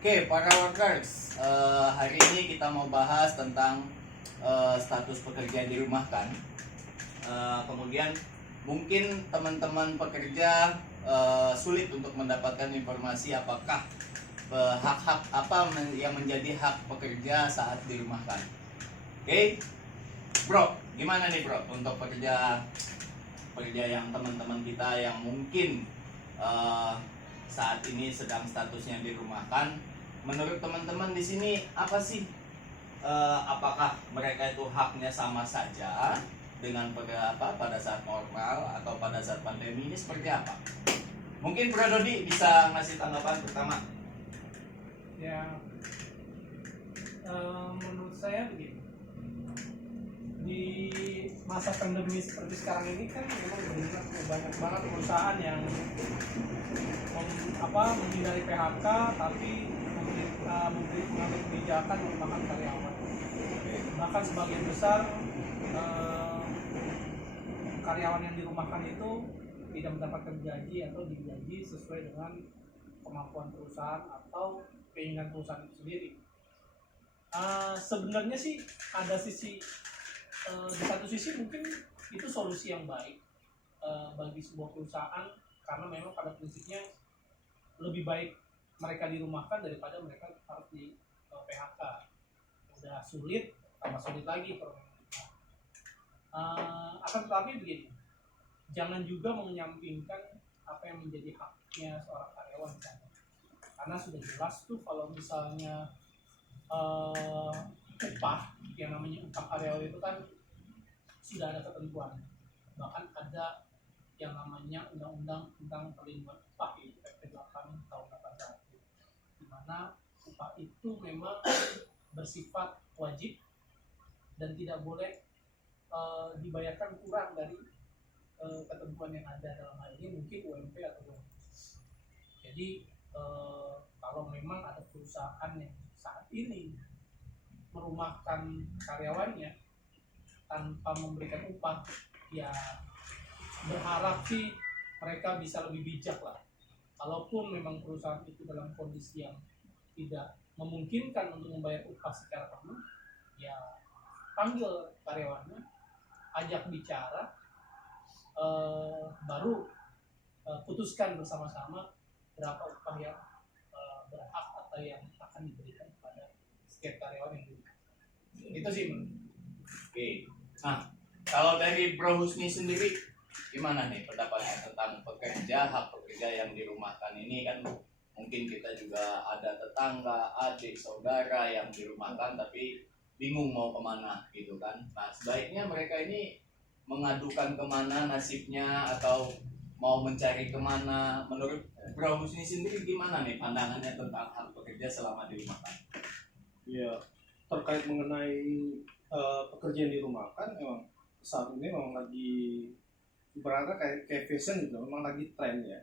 Oke, para workers, hari ini kita mau bahas tentang status pekerja dirumahkan. Kemudian mungkin teman-teman pekerja sulit untuk mendapatkan informasi apakah hak-hak apa yang menjadi hak pekerja saat dirumahkan. Oke, bro, gimana nih bro untuk pekerja yang teman-teman kita yang mungkin saat ini sedang statusnya dirumahkan? Menurut teman-teman di sini apa sih? Apakah mereka itu haknya sama saja dengan pada saat normal atau pada saat pandemi ini seperti apa? Mungkin Bro Dodi bisa ngasih tanggapan pertama. Ya, menurut saya begini, di masa pandemi seperti sekarang ini kan memang benar banyak banget perusahaan yang menghindari PHK tapi mengambil kebijakan merumahkan karyawan. Bahkan sebagian besar karyawan yang dirumahkan itu tidak mendapatkan gaji atau digaji sesuai dengan kemampuan perusahaan atau keinginan perusahaan itu sendiri. Sebenarnya sih ada sisi di satu sisi mungkin itu solusi yang baik bagi sebuah perusahaan, karena memang pada prinsipnya lebih baik mereka dirumahkan daripada mereka harus di PHK. Udah sulit, tambah sulit lagi akan tetapi begini, jangan juga menyampingkan apa yang menjadi haknya seorang karyawan misalnya. Karena sudah jelas tuh kalau misalnya upah, yang namanya upah karyawan itu kan sudah ada ketentuan. Bahkan ada yang namanya undang-undang tentang perlindungan upah, yaitu PP 8 tahun 81, di mana upah itu memang bersifat wajib dan tidak boleh dibayarkan kurang dari ketentuan yang ada, dalam hal ini mungkin UMP atau bonus. Jadi kalau memang ada perusahaan yang saat ini merumahkan karyawannya tanpa memberikan upah, ya berharap sih mereka bisa lebih bijak lah. Kalaupun memang perusahaan itu dalam kondisi yang tidak memungkinkan untuk membayar upah secara penuh, ya panggil karyawannya, ajak bicara, baru putuskan bersama-sama berapa upah yang berhak atau yang akan diberikan kepada setiap karyawan yang diberikan. Itu sih. Oke. Nah, kalau dari Bro Husni sendiri gimana nih pendapatnya tentang hak pekerja yang dirumahkan ini? Kan mungkin kita juga ada tetangga, adik, saudara yang dirumahkan tapi bingung mau kemana gitu kan. Nah, sebaiknya mereka ini mengadukan kemana nasibnya atau mau mencari kemana? Menurut Bro Husni sendiri gimana nih pandangannya tentang hak pekerja selama dirumahkan? Ya, terkait mengenai pekerja yang dirumahkan, memang saat ini memang lagi ibaratnya kayak fashion gitu, memang lagi tren ya.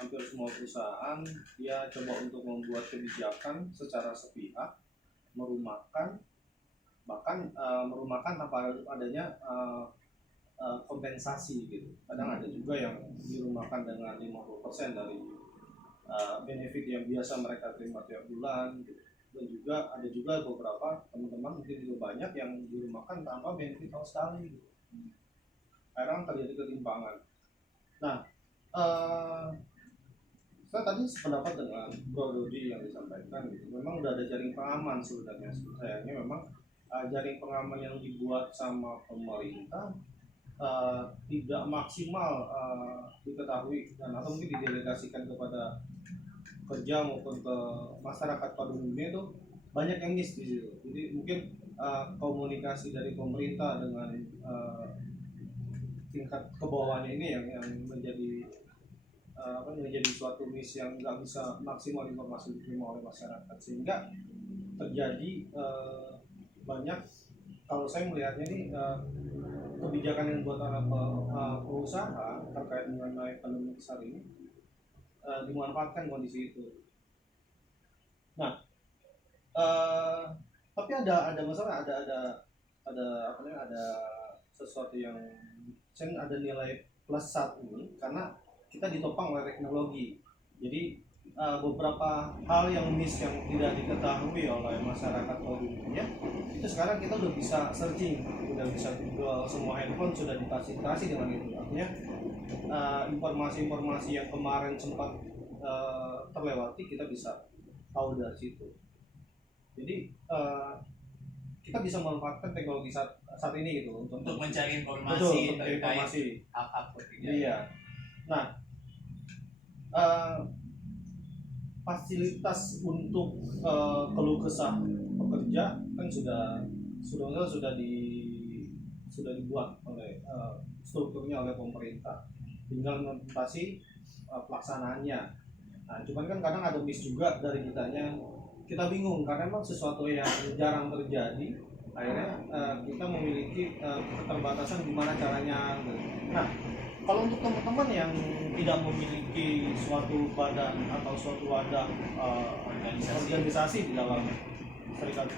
Hampir semua perusahaan dia coba untuk membuat kebijakan secara sepihak, merumahkan, bahkan merumahkan tanpa adanya kompensasi gitu. Kadang ada juga yang dirumahkan dengan 50% dari benefit yang biasa mereka terima tiap bulan gitu. Dan juga ada juga beberapa teman-teman mungkin juga banyak yang dirumahkan tanpa benefit sama sekali gitu. Sekarang terjadi ketimpangan. Nah, saya tadi sependapat dengan Bro Dodi yang disampaikan gitu. Memang udah ada jaring pengaman sebenarnya. Sayangnya memang jaring pengaman yang dibuat sama pemerintah tidak maksimal diketahui dan atau mungkin didelegasikan kepada kerja maupun ke masyarakat pada umumnya itu banyak yang miss di situ. Jadi mungkin komunikasi dari pemerintah dengan tingkat kebawahannya ini yang menjadi menjadi suatu miss yang nggak bisa maksimal informasi diterima oleh masyarakat, sehingga terjadi banyak, kalau saya melihatnya ini kebijakan yang buat oleh perusahaan terkait mengenai pandemi besar ini dimanfaatkan kondisi itu. Nah, tapi ada masalah, ada sesuatu yang ada nilai plus saat ini karena kita ditopang oleh teknologi. Jadi beberapa hal yang yang tidak diketahui oleh masyarakat umumnya, itu sekarang kita udah bisa searching, udah bisa Google, semua handphone sudah difasilitasi dengan itu. Artinya informasi-informasi yang kemarin sempat terlewati kita bisa tahu dari situ. Jadi kita bisa memanfaatkan teknologi saat ini gitu untuk mencari informasi betul, terkait informasi. hak-hak pekerja. Iya. Nah, fasilitas untuk keluh kesah pekerja kan sudah dibuat oleh strukturnya oleh pemerintah, tinggal implementasi pelaksanaannya. Nah, cuman kan kadang ada miss juga dari kita bingung karena memang sesuatu yang jarang terjadi, akhirnya kita memiliki keterbatasan gimana caranya. Nah, kalau untuk teman-teman yang tidak memiliki suatu badan atau suatu wadah organisasi di dalam serikat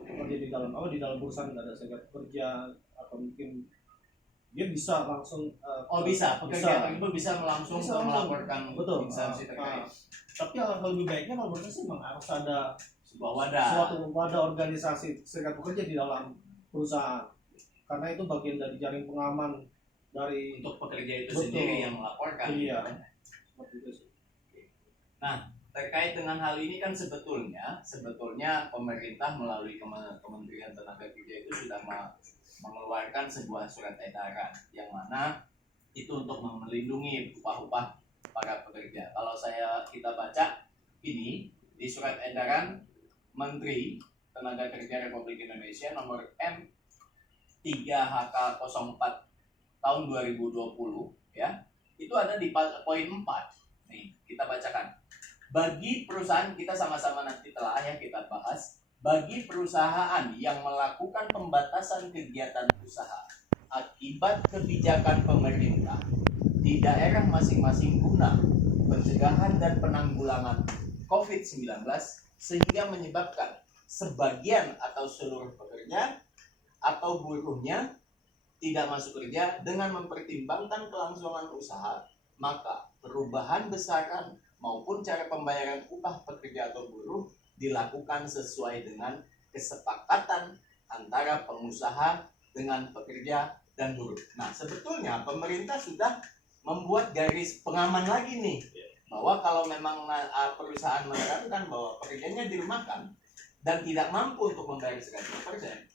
pekerja di dalam perusahaan, nggak ada serikat pekerja, atau mungkin dia bisa langsung pekerja tersebut bisa langsung melaporkan betul instansi terkait. Tapi lebih baiknya kalau menurut saya memang harus ada suatu wadah organisasi serikat pekerja di dalam perusahaan, karena itu bagian dari jaring pengaman dari untuk pekerja itu sendiri yang melaporkan. Iya. Nah, terkait dengan hal ini kan sebetulnya pemerintah melalui Kementerian Tenaga Kerja itu sudah mengeluarkan sebuah surat edaran yang mana itu untuk melindungi upah-upah para pekerja. Kalau kita baca ini di surat edaran Menteri Tenaga Kerja Republik Indonesia nomor M3HK04 tahun 2020 ya. Itu ada di poin 4. Nih, kita bacakan. Bagi perusahaan, kita sama-sama nanti telah ya kita bahas, bagi perusahaan yang melakukan pembatasan kegiatan usaha akibat kebijakan pemerintah di daerah masing-masing guna pencegahan dan penanggulangan COVID-19 sehingga menyebabkan sebagian atau seluruh pekerja atau buruhnya tidak masuk kerja dengan mempertimbangkan kelangsungan usaha, maka perubahan besaran maupun cara pembayaran upah pekerja atau buruh dilakukan sesuai dengan kesepakatan antara pengusaha dengan pekerja dan buruh. Nah, sebetulnya pemerintah sudah membuat garis pengaman lagi nih, bahwa kalau memang perusahaan menerapkan bahwa pekerjanya dirumahkan dan tidak mampu untuk membayar 100%,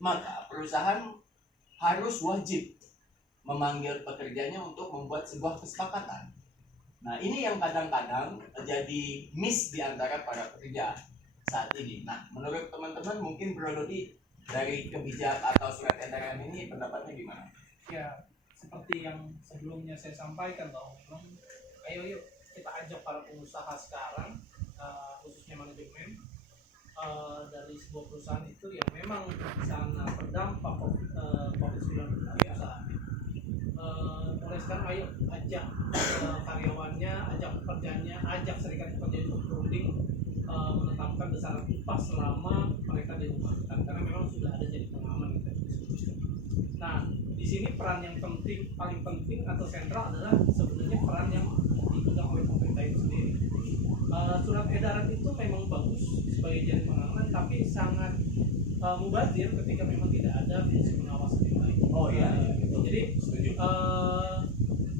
maka perusahaan harus wajib memanggil pekerjanya untuk membuat sebuah kesepakatan. Nah, ini yang kadang-kadang jadi miss di antara para pekerja saat ini. Nah, menurut teman-teman mungkin Bro Dodi dari kebijakan atau surat edaran ini pendapatnya gimana? Ya, seperti yang sebelumnya saya sampaikan bahwa memang ayo kita ajak para pengusaha sekarang, khususnya manajemen dari sebuah perusahaan itu yang memang sangat terdampak COVID-19 usahanya. Mulai sekarang ayo ajak karyawannya, ajak pekerjanya, ajak serikat pekerja untuk berunding menetapkan besaran upah selama mereka dirumahkan, karena memang sudah ada jadi pengaman yang disebutkan. Nah, di sini peran yang paling penting atau sentral adalah sebenarnya peran yang dipegang oleh pemerintah itu sendiri. Surat edaran itu memang bagus sebagai jaring pengaman, tapi sangat mubazir ketika memang tidak ada fungsi pengawasan yang lain. Oh iya, jadi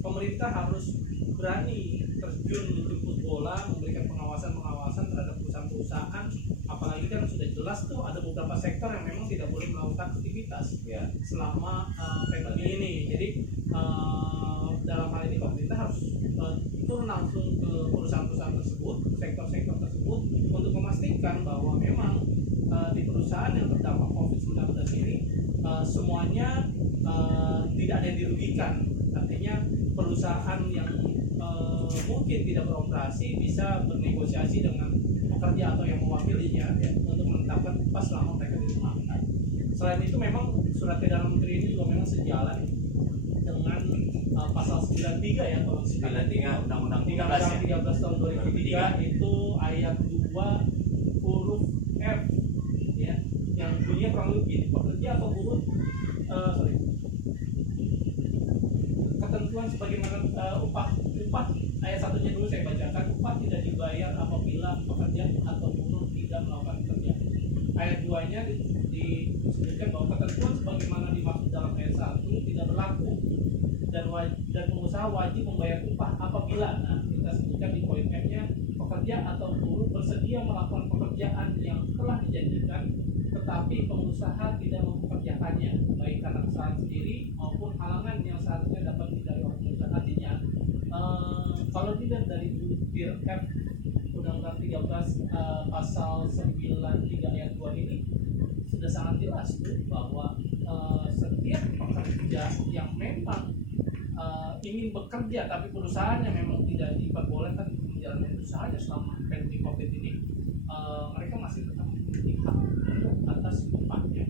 pemerintah harus berani terjun menjemput bola, memberikan pengawasan terhadap perusahaan-perusahaan, apalagi kan sudah jelas tuh ada beberapa sektor yang memang tidak boleh melakukan aktivitas selama PPKM ini. Jadi dalam hal ini pemerintah harus turun langsung ke perusahaan-perusahaan tersebut, sektor-sektor tersebut, untuk memastikan bahwa memang di perusahaan yang terdampak COVID-19 ini semuanya tidak ada yang dirugikan. Artinya perusahaan yang mungkin tidak beroperasi bisa bernegosiasi dengan pekerja atau yang mewakilinya untuk menetapkan upah selama mereka dirumahkan. Selain itu memang surat edaran menteri ini juga memang sejalan dengan pasal 93 ya, kalau 93 Undang-Undang 13 tahun 2003 itu ayat 2 huruf F ya, yang bunyinya kurang lebih pekerja atau buruh ketentuan sebagaimana upah ayat satunya dulu saya bacakan, upah tidak dibayar apabila pekerja atau buruh tidak melakukan pekerjaan. Ayat 2-nya disebutkan bahwa ketentuan sebagaimana dimaksud dalam ayat 1 tidak berlaku dan pengusaha wajib membayar upah apabila, nah kita sebutkan di poin F-nya, pekerja atau buruh bersedia melakukan pekerjaan yang telah dijanjikan tetapi pengusaha tidak mempekerjakannya, baik karena kesalahan sendiri maupun halangan yang seharusnya dapat dihindari oleh perusahaan. Artinya kalau dilihat dari butir F Undang-Undang 13 pasal 93 ayat 2 ini sudah sangat jelas tuh bahwa setiap pekerja yang memang ingin bekerja tapi perusahaannya memang tidak diperbolehkan untuk menjalankan usahanya selama pandemi COVID ini, mereka masih tetap memiliki hak atas upahnya.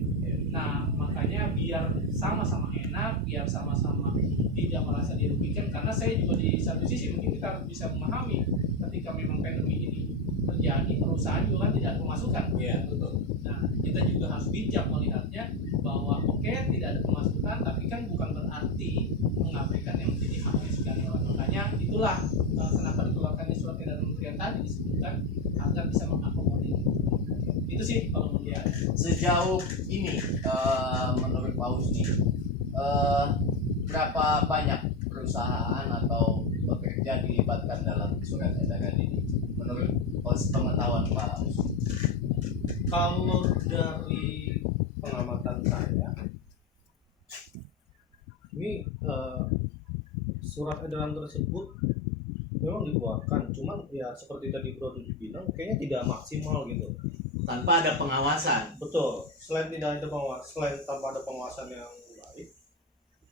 Nah, makanya biar sama-sama enak, biar sama-sama tidak merasa dirugikan, karena saya juga di satu sisi mungkin kita harus bisa memahami ketika memang pandemi ini terjadi, perusahaan juga kan tidak ada pemasukan. Iya, betul. Nah, kita juga harus bijak melihatnya bahwa oke, tidak ada pemasukan, tapi kan bukan berarti mengabaikan yang menjadi haknya segala orang. Makanya itulah kenapa dikeluarkannya surat edaran menteri yang tadi disebutkan agar bisa mengakomodir. Itu sih kalau melihat. Sejauh ini menurut Pak Husni, berapa banyak perusahaan atau pekerja dilibatkan dalam surat edaran ini menurut pengetahuan Pak Husni? Kalau dari pengamatan saya, ini surat edaran tersebut memang dikeluarkan, cuman ya seperti tadi Bro Dudi bilang, kayaknya tidak maksimal gitu. Tanpa ada pengawasan. Betul. Selain tanpa ada pengawasan yang baik,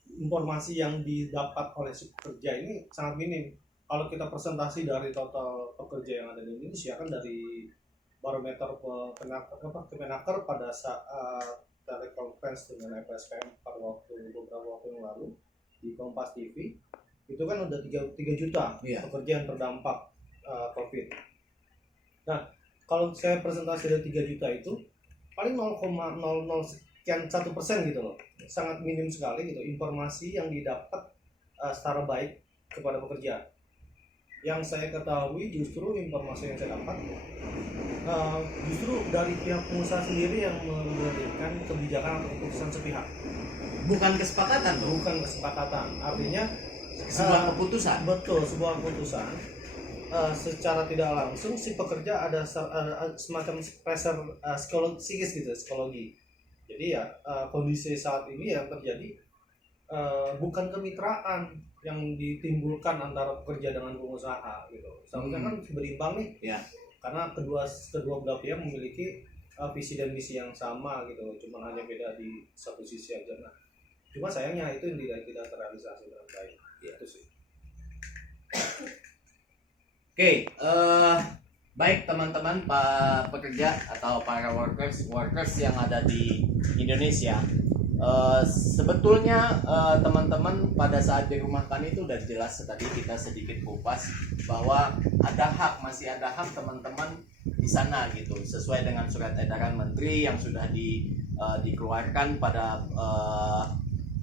informasi yang didapat oleh si pekerja ini sangat minim. Kalau kita presentasi dari total pekerja yang ada di Indonesia, kan dari barometer Kemenaker pada saat telekonferensi dengan FSPM beberapa waktu yang lalu di Kompas TV, itu kan udah 3 juta pekerja yang terdampak COVID. Nah, kalau saya presentasi dari 3 juta itu paling 0,00 sekian 1% gitu loh, sangat minim sekali gitu informasi yang didapat secara baik kepada pekerja. Yang saya ketahui justru informasi yang saya dapat justru dari pihak pengusaha sendiri yang memberikan kebijakan atau keputusan sepihak. Bukan kesepakatan tuh. Bukan kesepakatan, artinya Sebuah keputusan. Betul, sebuah keputusan. Secara tidak langsung si pekerja ada semacam pressure psikologi. Jadi ya kondisi saat ini yang terjadi bukan kemitraan yang ditimbulkan antara pekerja dengan pengusaha gitu. Seharusnya kan berimbang nih. Ya. Karena kedua belah pihak memiliki visi dan misi yang sama gitu. Cuma hanya beda di satu sisi aja. Nah, cuma sayangnya itu yang tidak terrealisasi dengan baik. Ya, itu sih. Oke, baik teman-teman para pekerja atau para workers yang ada di Indonesia, sebetulnya teman-teman pada saat dirumahkan itu udah jelas tadi kita sedikit kupas bahwa masih ada hak teman-teman di sana gitu, sesuai dengan surat edaran menteri yang sudah dikeluarkan pada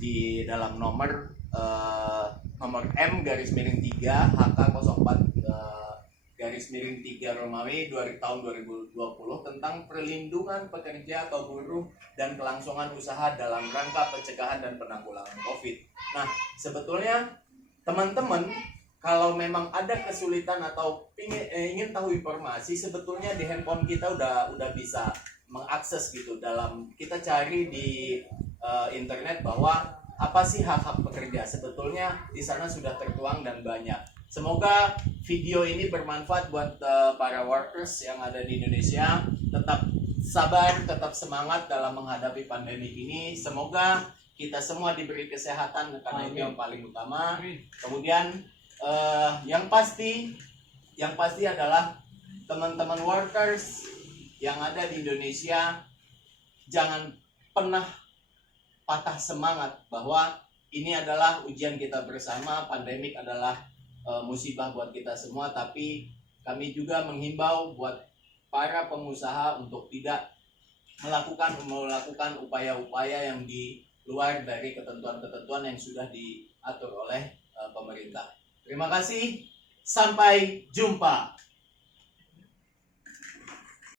di dalam nomor M/3 HK 04/3 Romawi tahun 2020 tentang perlindungan pekerja atau buruh dan kelangsungan usaha dalam rangka pencegahan dan penanggulangan COVID. Nah, sebetulnya teman-teman kalau memang ada kesulitan atau ingin tahu informasi, sebetulnya di handphone kita udah bisa mengakses gitu. Kita cari di internet bahwa apa sih hak-hak pekerja, sebetulnya di sana sudah tertuang dan banyak. Semoga video ini bermanfaat buat para workers yang ada di Indonesia. Tetap sabar, tetap semangat dalam menghadapi pandemi ini. Semoga kita semua diberi kesehatan karena itu yang paling utama. Kemudian yang pasti adalah teman-teman workers yang ada di Indonesia, jangan pernah patah semangat bahwa ini adalah ujian kita bersama. Pandemik adalah musibah buat kita semua, tapi kami juga menghimbau buat para pengusaha untuk tidak melakukan upaya-upaya yang di luar dari ketentuan-ketentuan yang sudah diatur oleh pemerintah. Terima kasih. Sampai jumpa.